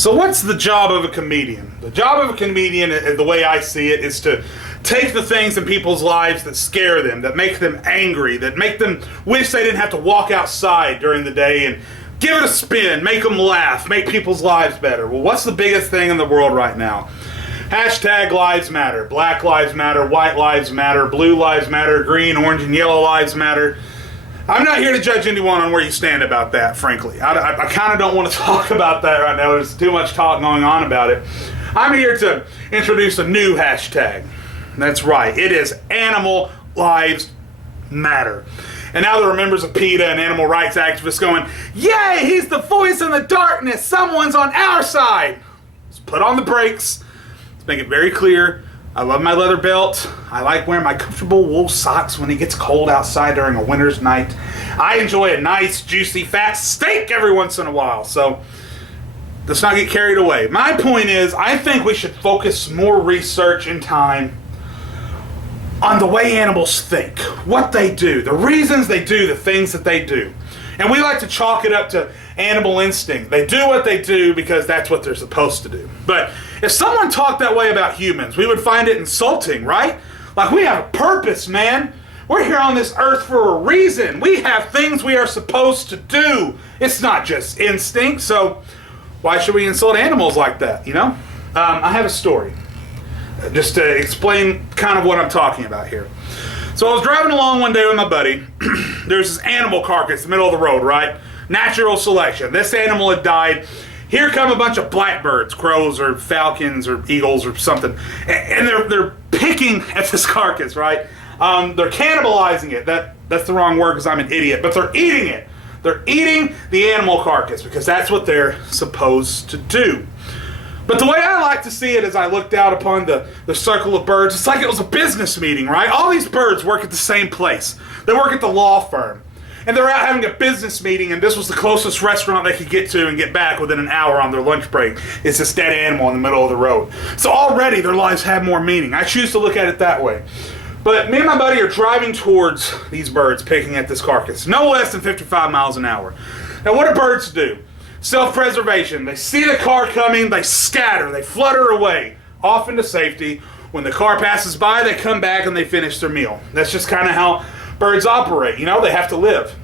So what's the job of a comedian? The job of a comedian, the way I see it, is to take the things in people's lives that scare them, that make them angry, that make them wish they didn't have to walk outside during the day, and give it a spin, make them laugh, make people's lives better. Well, what's the biggest thing in the world right now? Hashtag lives matter. Black lives matter, white lives matter, blue lives matter, green, orange, and yellow lives matter. I'm not here to judge anyone on where you stand about that, frankly. I kind of don't want to talk about that right now. There's too much talk going on about it. I'm here to introduce a new hashtag. That's right. It is Animal Lives Matter. And now there are members of PETA and animal rights activists going, yay, he's the voice in the darkness. Someone's on our side. Let's put on the brakes. Let's make it very clear. I love my leather belt. I like wearing my comfortable wool socks when it gets cold outside during a winter's night. I enjoy a nice, juicy, fat steak every once in a while. So let's not get carried away. My point is, I think we should focus more research and time on the way animals think, what they do, the reasons they do the things that they do. And we like to chalk it up to animal instinct. They do what they do because that's what they're supposed to do. But if someone talked that way about humans, we would find it insulting, right? Like, we have a purpose, man. We're here on this earth for a reason. We have things we are supposed to do. It's not just instinct, so why should we insult animals like that, you know? I have a story, just to explain kind of what I'm talking about here. So I was driving along one day with my buddy. There's this animal carcass in the middle of the road, right? Natural selection. This animal had died. Here come a bunch of blackbirds, crows or falcons or eagles or something, and they're picking at this carcass, right? They're cannibalizing it. That's the wrong word because I'm an idiot, but they're eating it. They're eating the animal carcass because that's what they're supposed to do. But the way I like to see it as I looked out upon the circle of birds, it's like it was a business meeting, right? All these birds work at the same place. They work at the law firm. And they're out having a business meeting, and this was the closest restaurant they could get to and get back within an hour on their lunch break. It's this dead animal in the middle of the road. So already their lives have more meaning. I choose to look at it that way. But me and my buddy are driving towards these birds picking at this carcass, no less than 55 miles an hour. Now what do birds do? Self-preservation. They see the car coming, they scatter, they flutter away, off into safety. When the car passes by, they come back and they finish their meal. That's just kind of how birds operate, you know, they have to live.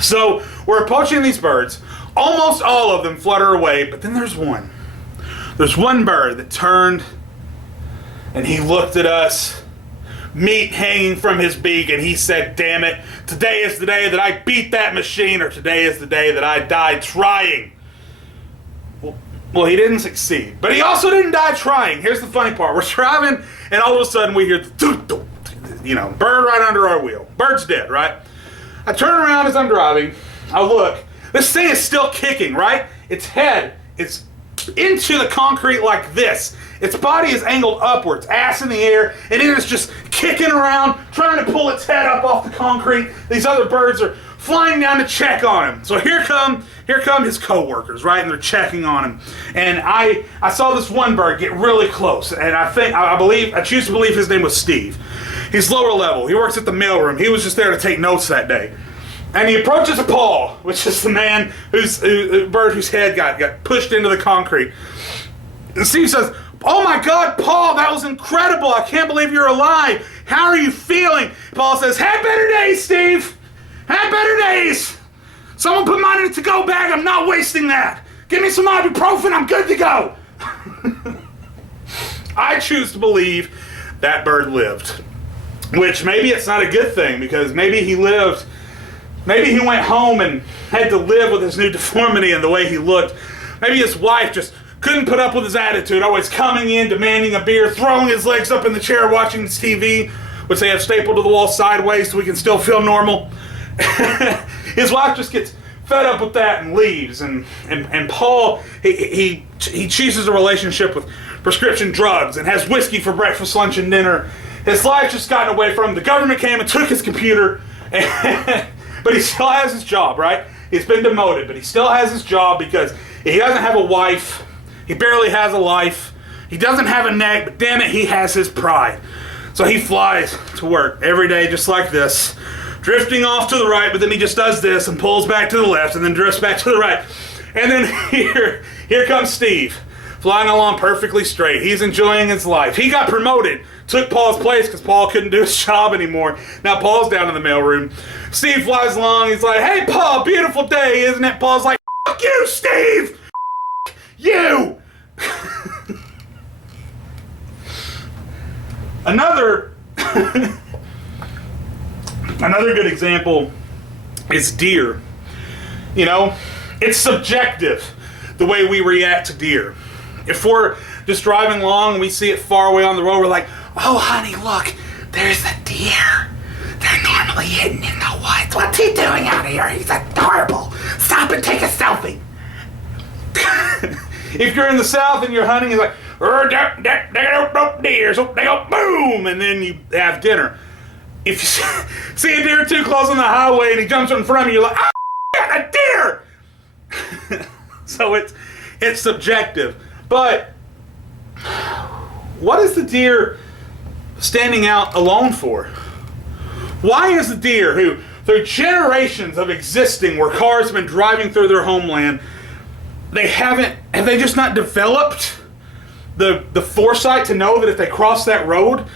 So we're approaching these birds. Almost all of them flutter away, but then there's one. There's one bird that turned and he looked at us, meat hanging from his beak, and he said, damn it, today is the day that I beat that machine, or today is the day that I died trying. Well, he didn't succeed, but he also didn't die trying. Here's the funny part. We're driving, and all of a sudden we hear the doo-doo. You know, bird right under our wheel. Bird's dead, right? I turn around as I'm driving. I look. This thing is still kicking, right? Its head is into the concrete like this. Its body is angled upwards, ass in the air, and it is just kicking around, trying to pull its head up off the concrete. These other birds are flying down to check on him. So here come his co-workers, right? And they're checking on him. And I saw this one bird get really close, and I choose to believe his name was Steve. He's lower level. He works at the mailroom. He was just there to take notes that day. And he approaches Paul, which is the man bird whose head got pushed into the concrete. And Steve says, oh my God, Paul, that was incredible. I can't believe you're alive. How are you feeling? Paul says, had better days, Steve. Had better days. Someone put mine in a to-go bag. I'm not wasting that. Give me some ibuprofen. I'm good to go. I choose to believe that bird lived. Which maybe it's not a good thing, because maybe he lived, maybe he went home and had to live with his new deformity and the way he looked. Maybe his wife just couldn't put up with his attitude, always coming in, demanding a beer, throwing his legs up in the chair, watching his TV, which they have stapled to the wall sideways so we can still feel normal. His wife just gets fed up with that and leaves. And Paul, he chooses a relationship with prescription drugs and has whiskey for breakfast, lunch, and dinner. His life's just gotten away from him. The government came and took his computer, but he still has his job, right? He's been demoted, but he still has his job because he doesn't have a wife. He barely has a life. He doesn't have a neck, but damn it, he has his pride. So he flies to work every day just like this, drifting off to the right, but then he just does this and pulls back to the left and then drifts back to the right. And then here comes Steve, flying along perfectly straight. He's enjoying his life. He got promoted, took Paul's place because Paul couldn't do his job anymore. Now Paul's down in the mailroom. Steve flies along. He's like, hey, Paul, beautiful day, isn't it? Paul's like, fuck you, Steve! You! Another good example is deer. You know, it's subjective the way we react to deer. If we're just driving along and we see it far away on the road, we're like, oh honey, look, there's a deer. They're normally hidden in the woods. What's he doing out here? He's adorable. Stop and take a selfie. If you're in the South and you're hunting, it's like, deer, so they go boom, and then you have dinner. If you see a deer too close on the highway and he jumps in front of you, you're like, ah, a deer! So it's subjective. But what is the deer standing out alone for? Why is the deer who, through generations of existing where cars have been driving through their homeland, have they just not developed the foresight to know that if they cross that road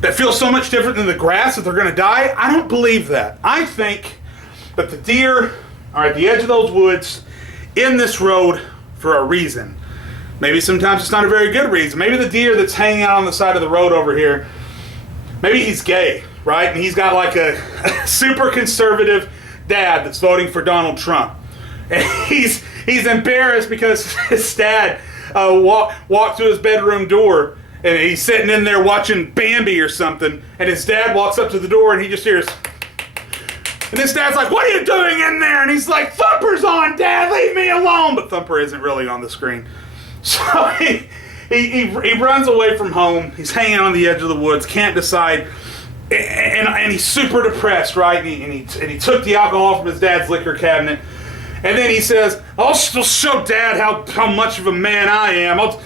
that feels so much different than the grass that they're going to die? I don't believe that. I think that the deer are at the edge of those woods in this road for a reason. Maybe sometimes it's not a very good reason. Maybe the deer that's hanging out on the side of the road over here, maybe he's gay, right? And he's got like a super conservative dad that's voting for Donald Trump. And he's embarrassed because his dad walked to his bedroom door and he's sitting in there watching Bambi or something, and his dad walks up to the door and he just hears, and his dad's like, what are you doing in there? And he's like, Thumper's on, Dad, leave me alone. But Thumper isn't really on the screen. So he runs away from home. He's hanging on the edge of the woods, can't decide, and he's super depressed, right? And he took the alcohol from his dad's liquor cabinet. And then he says, I'll show Dad how much of a man I am. I'll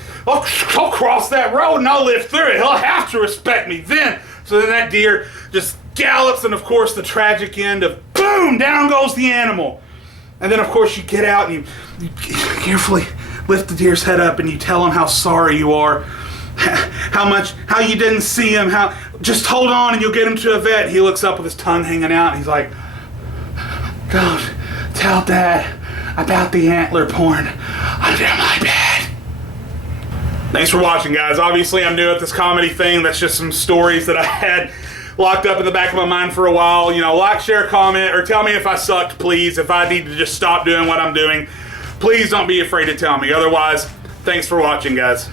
cross that road and I'll live through it. He'll have to respect me then. So then that deer just gallops, and of course the tragic end of boom, down goes the animal. And then of course you get out and you carefully lift the deer's head up and you tell him how sorry you are, how you didn't see him, just hold on and you'll get him to a vet. He looks up with his tongue hanging out and he's like, don't tell Dad about the antler porn under my bed. Thanks for watching, guys. Obviously, I'm new at this comedy thing. That's just some stories that I had locked up in the back of my mind for a while. You know, like, share, comment, or tell me if I sucked, please. If I need to just stop doing what I'm doing, please don't be afraid to tell me. Otherwise, thanks for watching, guys.